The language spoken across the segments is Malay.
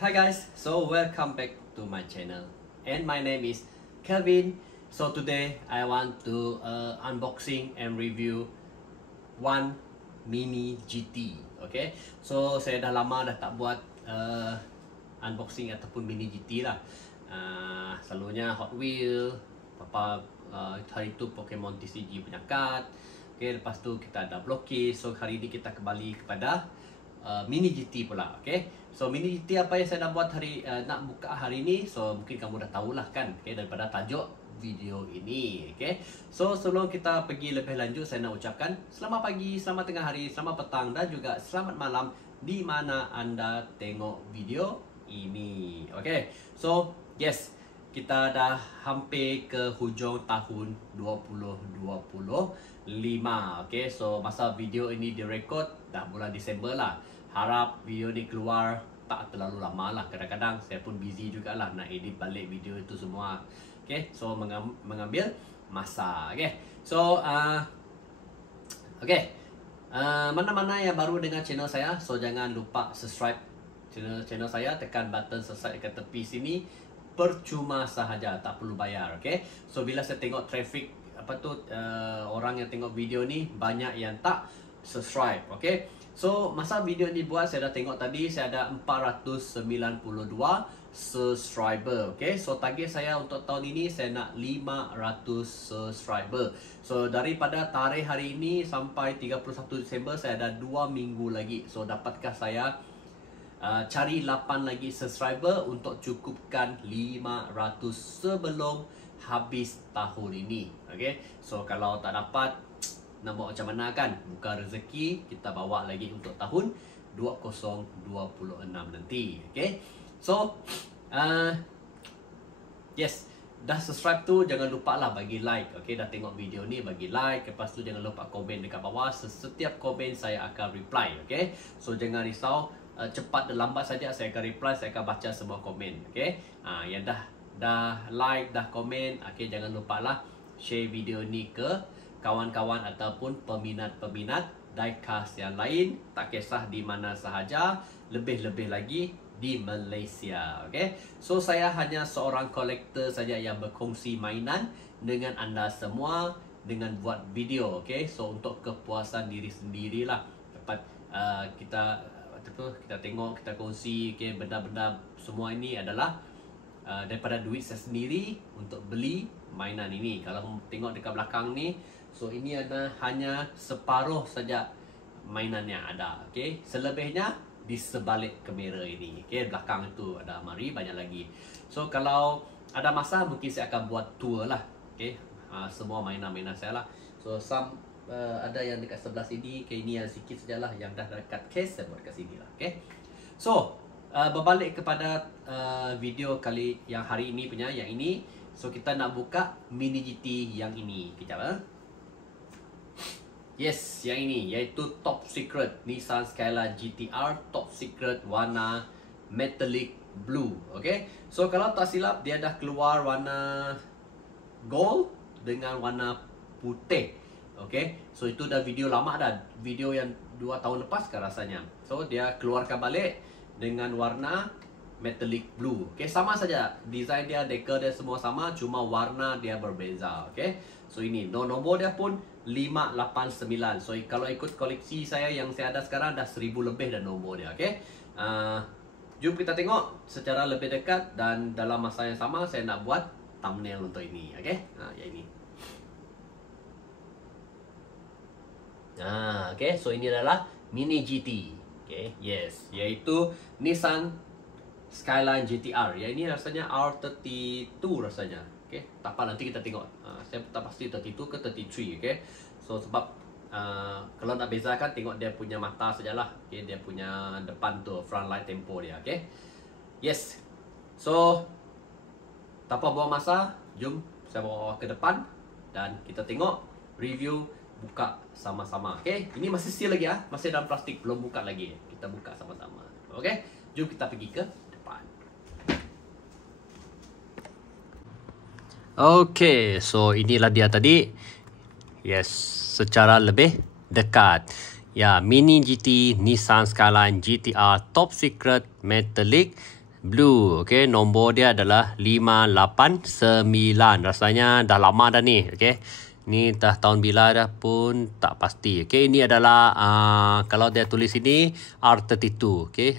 Hi guys, so welcome back to my channel and my name is Kelvin. So today I want to unboxing and review one Mini GT. Okay, so saya dah lama dah tak buat unboxing ataupun Mini GT lah. Selalunya Hot Wheels, hari itu Pokemon TCG punya card. Okay, lepas tu kita ada Blocky. So hari ini kita kembali kepada Mini GT pula. Okay, so Mini GT apa yang saya nak buat nak buka hari ini. So mungkin kamu dah tahulah kan, okay, daripada tajuk video ini. Okay, so sebelum kita pergi lebih lanjut, saya nak ucapkan selamat pagi, selamat tengah hari, selamat petang dan juga selamat malam di mana anda tengok video ini. Okay, so yes, kita dah hampir ke hujung tahun 2025. Okay, so masa video ini direkod dah bulan Disember lah. Harap video ni keluar tak terlalu lama lah. Kadang-kadang saya pun busy jugalah nak edit balik video itu semua. Okay, so mengambil masa. Okay, so mana-mana yang baru dengan channel saya, so jangan lupa subscribe channel saya, tekan button subscribe dekat tepi sini. Percuma sahaja, tak perlu bayar. Okay, so bila saya tengok traffic orang yang tengok video ni banyak yang tak subscribe. Okay, so masa video ni buat, saya dah tengok tadi saya ada 492 subscriber. Okay, so target saya untuk tahun ini saya nak 500 subscriber. So daripada tarikh hari ini sampai 31 Disember saya ada 2 minggu lagi. So dapatkah saya cari 8 lagi subscriber untuk cukupkan 500 sebelum habis tahun ini. Okay, so kalau tak dapat, nak buat macam mana kan? Bukan rezeki, kita bawa lagi untuk tahun 2026 nanti. Okay, so yes, dah subscribe tu jangan lupa lah bagi like. Okay, dah tengok video ni bagi like. Lepas tu jangan lupa komen dekat bawah. Setiap komen saya akan reply. Okay, so jangan risau, cepat dan lambat saja saya akan reply, saya akan baca semua komen. Okay, yang dah like, dah komen, okay, jangan lupa lah share video ni ke kawan-kawan ataupun peminat-peminat diecast yang lain, tak kisah di mana sahaja, lebih-lebih lagi di Malaysia. Okay, so saya hanya seorang kolektor saja yang berkongsi mainan dengan anda semua dengan buat video. Okay, so untuk kepuasan diri sendirilah, dapat kita tengok, kita kongsi. Okay, benda-benda semua ini adalah daripada duit saya sendiri untuk beli mainan ini. Kalau tengok dekat belakang ni, so ini ada hanya separuh saja mainan yang ada. Okay, selebihnya di sebalik kamera ini. Okay, belakang itu ada almari banyak lagi. So kalau ada masa mungkin saya akan buat tour lah. Okay, semua mainan-mainan saya lah. So ada yang dekat sebelah sini. Okay, ini yang sikit sajalah yang dah dekat case, saya buat kat sini lah. Okay, so berbalik kepada video kali yang hari ini punya, yang ini. So kita nak buka Mini GT yang ini. Kejap. Yes, yang ini iaitu Top Secret Nissan Skyline GT-R Top Secret warna metallic blue. Okay, so kalau tak silap dia dah keluar warna gold dengan warna putih. Okay, so itu dah video lama dah, video yang 2 tahun lepas kan rasanya. So dia keluarkan balik dengan warna metallic blue. Okay, sama saja design dia, dekor dia semua sama, cuma warna dia berbeza. Okay, so ini nombor dia pun 589. So kalau ikut koleksi saya yang saya ada sekarang dah 1000 lebih dah nombor dia. Okay, jom kita tengok secara lebih dekat, dan dalam masa yang sama saya nak buat thumbnail untuk ini. Okay, yang ini. Okay, so ini adalah Mini GT. Okay, yes, iaitu Nissan Skyline GT-R. Yang ini rasanya R32 rasanya. Okay, tak apa, nanti kita tengok. Saya tak pasti 32 ke 33. Okay, so sebab kalau nak bezakan, tengok dia punya mata sajalah. Okay, dia punya depan tu, front light tempo dia. Okay, yes, so tanpa buang masa, jom saya bawa ke depan dan kita tengok review buka sama-sama. Okay, ini masih seal lagi masih dalam plastik, belum buka lagi. Kita buka sama-sama. Okay, jom kita pergi ke depan. Okay, so inilah dia tadi. Yes, secara lebih dekat. Ya, Mini GT Nissan Skyline GT-R Top Secret Metallic blue. Okay, nombor dia adalah 589. Rasanya dah lama dah ni. Okay, ni dah tahun bila dah pun tak pasti. Okay, ini adalah kalau dia tulis ini R32. Okay,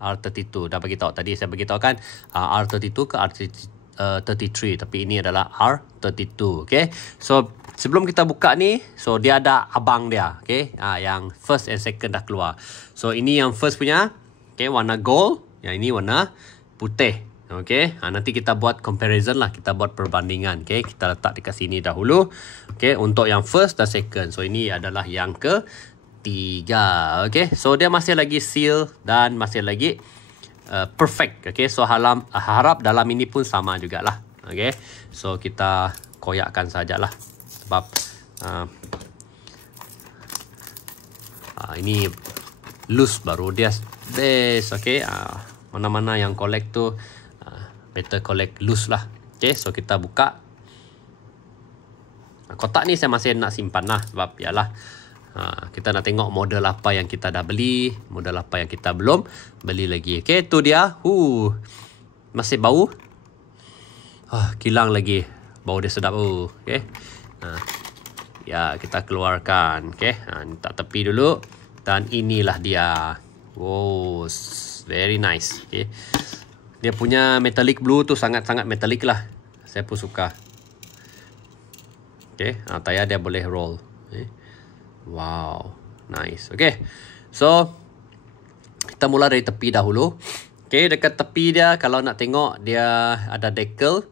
R32 dah bagi tahu tadi, saya bagi tahu kan R32 ke R33, tapi ini adalah R32. Okay, so sebelum kita buka ni, so dia ada abang dia. Okay, yang first and second dah keluar. So ini yang first punya, okay, warna gold. Yang ini warna putih. Okay, nanti kita buat comparison lah, kita buat perbandingan. Okay, kita letak dekat sini dahulu. Okay, untuk yang first dan second. So ini adalah yang ketiga. Okay, so dia masih lagi seal dan masih lagi perfect. Okay, so harap dalam ini pun sama jugalah. Okay, so kita koyakkan sajalah sebab ini loose baru dia best. Okay, mana-mana yang collect tu better collect loose lah. Okay, so kita buka. Kotak ni saya masih nak simpan lah sebab yalah, kita nak tengok model apa yang kita dah beli, model apa yang kita belum beli lagi. Okay, tu dia. Masih bau. Kilang lagi. Bau dia sedap. Okay, ya, kita keluarkan. Okay, letak tepi dulu. Dan inilah dia. Wow, very nice. Okay, dia punya metallic blue tu sangat-sangat metallic lah. Saya pun suka. Okay, tayar dia boleh roll. Okay. Wow, nice. Okay, so kita mula dari tepi dahulu. Okay, dekat tepi dia kalau nak tengok dia ada decal.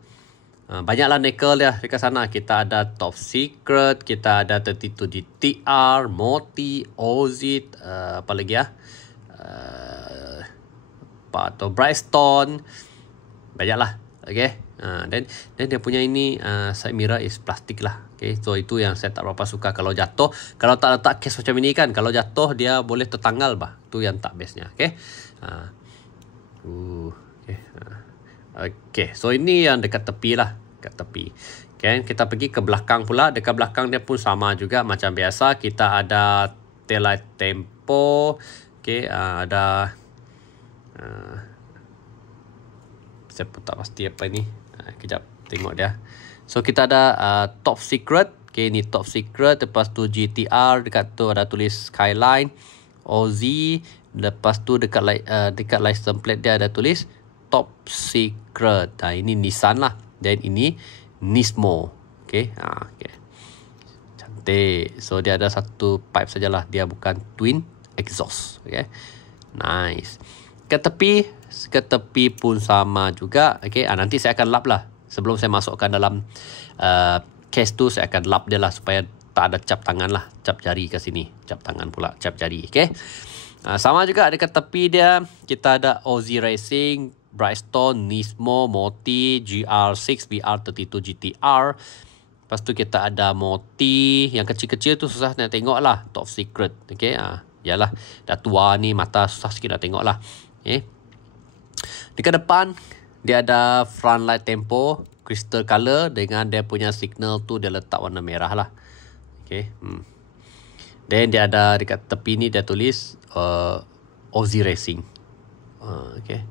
Banyaklah decal dia dekat sana. Kita ada Top Secret, kita ada 32 GTR, Moti, Ozit, apa lagi ya? Atau Brightstone. Banyaklah. Okay. Dan dia punya ini side mirror is plastik lah. Okay, so itu yang saya tak berapa suka kalau jatuh. Kalau tak letak case macam ini kan, kalau jatuh dia boleh tertanggal bah. Tu yang tak bestnya. Okay. Okay, so ini yang dekat tepi lah, dekat tepi. Okay, kita pergi ke belakang pula. Dekat belakang dia pun sama juga macam biasa. Kita ada tail light tempo. Okay, ada saya pun tak pasti apa ini. Kejap tengok dia. So kita ada Top Secret. Okay, ni Top Secret. Lepas tu GTR, dekat tu ada tulis Skyline, OZ. Lepas tu dekat license plate dia ada tulis Top Secret. Ini Nissan lah. Dan ini Nismo. Okay, okay. Cantik. So dia ada satu pipe sajalah. Dia bukan twin exhaust. Okay, nice. Ke tepi pun sama juga. Okay, nanti saya akan lap lah. Sebelum saya masukkan dalam case tu, saya akan lap dia lah supaya tak ada cap tangan lah, cap jari ke sini, cap tangan pula, cap jari. Okay, sama juga dekat tepi dia kita ada OZ Racing, Brightstone, Nismo, Moti, GR6, VR32 GTR. Lepas tu kita ada Moti, yang kecil-kecil tu susah nak tengok lah, Top Secret. Okay, yalah, dah tua ni, mata susah sikit nak tengok lah. Okay, dekat depan dia ada front light tempo crystal color dengan dia punya signal tu dia letak warna merah lah. Okay, dan dia ada dekat tepi ni dia tulis OZ Racing. Okay,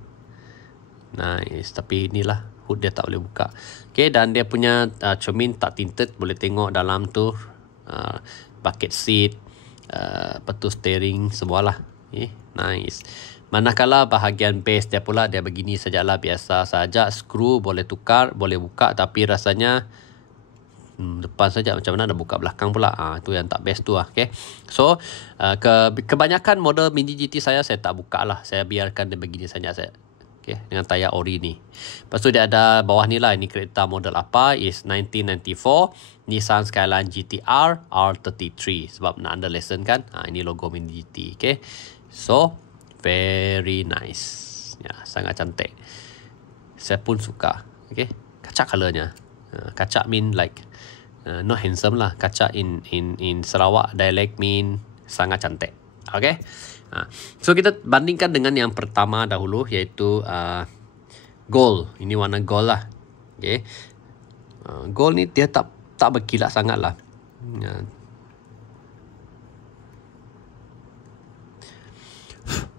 nice. Tapi inilah hood dia tak boleh buka. Okay, dan dia punya cermin tak tinted, boleh tengok dalam tu bucket seat, petu steering semualah. Okay, nice. Manakala bahagian base dia pula dia begini sajalah, biasa saja. Skru boleh tukar, boleh buka, tapi rasanya depan saja, macam mana nak buka belakang pula. Itu yang tak best tu lah. Okay, so kebanyakan model Mini GT saya tak buka lah, saya biarkan dia begini saja saya. Okay, dengan tayar ori ni. Lepas tu dia ada bawah ni lah, ini kereta model apa, is 1994 Nissan Skyline GTR R33, sebab nak under lesson kan. Ini logo Mini GT. Okay, so very nice. Ya, sangat cantik. Saya pun suka. Okay, kacak colornya. Kacak mean like not handsome lah. Kacak in Sarawak dialect mean sangat cantik. Okay. So kita bandingkan dengan yang pertama dahulu, iaitu gold. Ini warna gold lah. Okay. Gold ni dia tak berkilat sangat lah.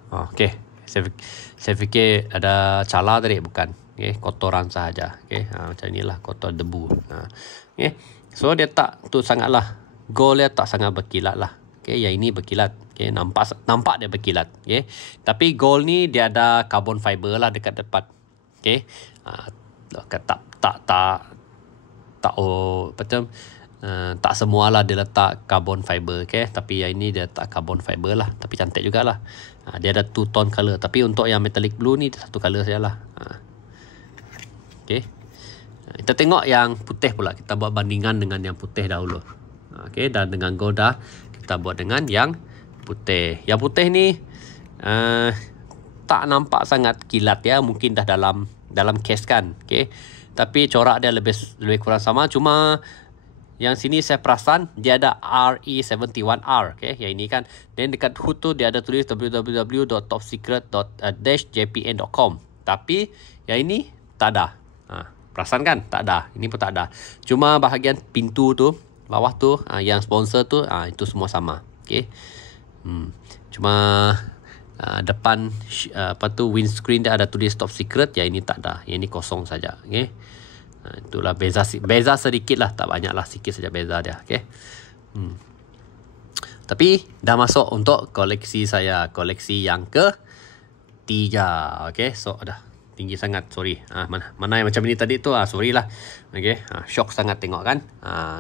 Okay, Saya fikir ada cala tadi, bukan. Okay, kotoran sahaja. Okay, macam inilah kotor debu. Okay, so dia tak tu sangatlah, gold dia tak sangat berkilat lah. Okay, yang ini berkilat. Okay, nampak dia berkilat. Okay, tapi gold ni dia ada carbon fiber lah dekat depan. Okay, tak semualah dia letak carbon fiber, okay? Tapi yang ini dia tak carbon fiber lah, tapi cantik jugalah. Dia ada 2 tone color, tapi untuk yang metallic blue ni satu color sajalah. Okay, kita tengok yang putih pula. Kita buat bandingan dengan yang putih dahulu. Okay, dan dengan gold dah, kita buat dengan yang putih. Yang putih ni tak nampak sangat kilat ya, mungkin dah dalam case kan. Okay, tapi corak dia lebih kurang sama. Cuma yang sini saya perasan dia ada RE71R. Okay, yang ini kan. Dan dekat hood tu dia ada tulis www.topsecret-jpn.com. Tapi yang ini tak ada. Perasan kan? Tak ada. Ini pun tak ada. Cuma bahagian pintu tu, bawah tu, yang sponsor tu, itu semua sama. Okay. Cuma depan windscreen dia ada tulis top secret. Yang ini tak ada. Yang ini kosong saja. Okay. Itulah beza sedikit lah, tak banyak lah, sikit saja beza dia. Okay. Tapi dah masuk untuk koleksi saya, koleksi yang ketiga. Okay, so dah tinggi sangat, sorry. Mana yang macam ini tadi tu, sorry lah. Okay, shock sangat tengok kan.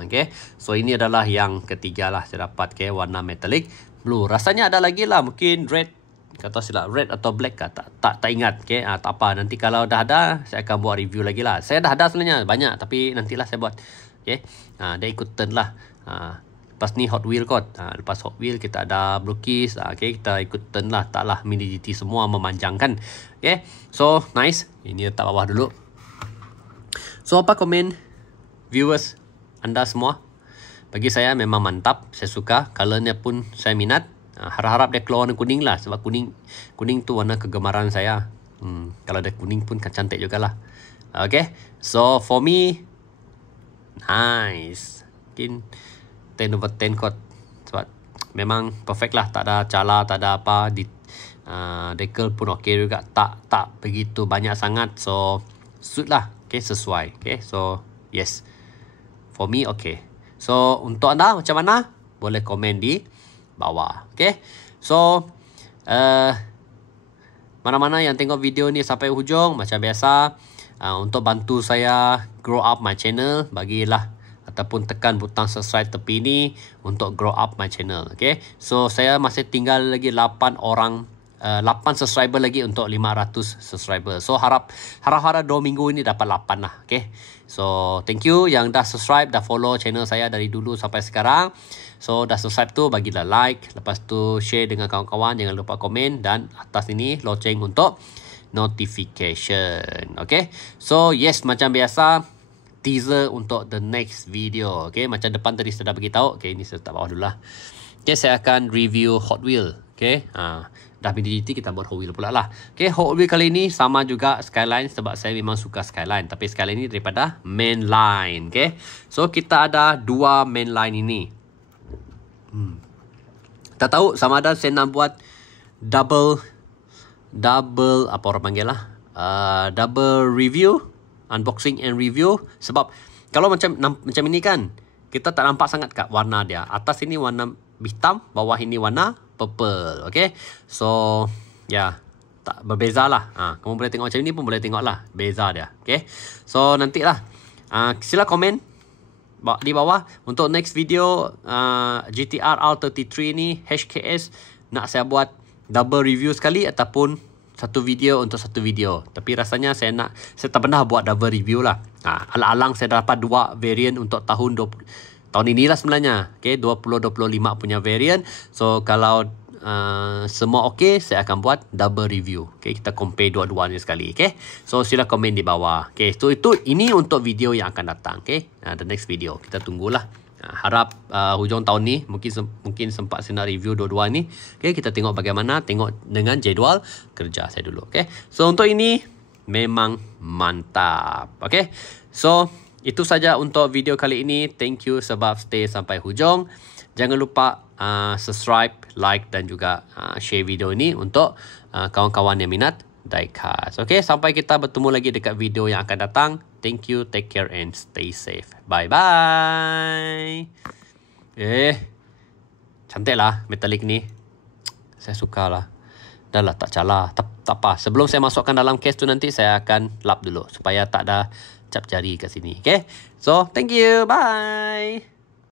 Okay, so ini adalah yang ketiga lah saya dapat. Okay, warna metallic blue. Rasanya ada lagi lah, mungkin red, kata silap red atau black kah, tak ingat. Okay, tak apa, nanti kalau dah ada saya akan buat review lagi lah. Saya dah ada sebenarnya banyak, tapi nantilah saya buat. Okay, dia ikut turn lah. Lepas ni Hot Wheel kot. Lepas Hot Wheel kita ada Blue Keys. Okay, kita ikut turn lah. Taklah mini GT semua memanjangkan. Okay, so nice. Ini letak bawah dulu. So apa komen viewers anda semua? Bagi saya memang mantap. Saya suka. Colornya pun saya minat. Harap-harap dia keluar warna kuning lah. Sebab kuning tu warna kegemaran saya. Kalau ada kuning pun kan cantik jugalah. Okay, so for me, nice. Mungkin 10/10 kot. Sebab memang perfect lah. Tak ada cala, tak ada apa. Decal pun okey juga. Tak begitu banyak sangat. So suit lah. Okay, sesuai. Okay, so yes, for me okay. So untuk anda macam mana? Boleh komen di bawah. Okay, so mana-mana yang tengok video ni sampai hujung, macam biasa, untuk bantu saya grow up my channel, bagilah ataupun tekan butang subscribe tepi ni untuk grow up my channel. Okay, so saya masih tinggal lagi 8 subscriber lagi untuk 500 subscriber. So harap 2 minggu ini dapat 8 lah. Okay, so thank you yang dah subscribe, dah follow channel saya dari dulu sampai sekarang. So dah subscribe tu bagilah like, lepas tu share dengan kawan-kawan, jangan lupa komen, dan atas ini loceng untuk notification. Okay, so yes, macam biasa teaser untuk the next video. Okay, macam depan tadi saya dah beritahu. Okay, ini saya letak bawah dulu lah. Okay, saya akan review Hot Wheel. Okay, dah mini GT, kita buat Hot Wheel pula lah. Okay, Hot Wheel kali ini sama juga Skyline, sebab saya memang suka Skyline. Tapi Skyline ini daripada mainline. Okay, so kita ada 2 mainline ini. Tak tahu sama ada saya nak buat double apa orang panggil lah, double review, unboxing and review. Sebab kalau macam ini kan, kita tak nampak sangat kat warna dia. Atas ini warna hitam, bawah ini warna purple. Okay, so ya, tak berbeza lah. Kamu boleh tengok macam ini pun boleh tengok lah beza dia. Okay, so nantilah sila komen di bawah untuk next video. GTR R33 ni HKS nak saya buat double review sekali ataupun satu video untuk satu video. Tapi rasanya saya tak pernah buat double review lah. Alang-alang saya dapat 2 variant untuk tahun inilah sebenarnya. Okay, 2025 punya variant. So kalau semua okey, saya akan buat double review. Okay, kita compare dua-duanya sekali. Okay, so sila komen di bawah. Okay, so ini untuk video yang akan datang. Okay, the next video kita tunggulah. Harap hujung tahun ni mungkin sempat saya nak review dua-dua ni. Okay, kita tengok bagaimana, tengok dengan jadual kerja saya dulu. Okay, so untuk ini memang mantap. Okay, so itu saja untuk video kali ini. Thank you sebab stay sampai hujung. Jangan lupa subscribe, like dan juga share video ini untuk kawan-kawan yang minat diecast. Okay, sampai kita bertemu lagi dekat video yang akan datang. Thank you, take care and stay safe. Bye-bye. Cantik lah metalik ni. Saya suka lah. Dah lah, tak calar. Tak apa. Sebelum saya masukkan dalam case tu nanti, saya akan lap dulu. Supaya tak ada cap jari kat sini. Okay? So, thank you. Bye.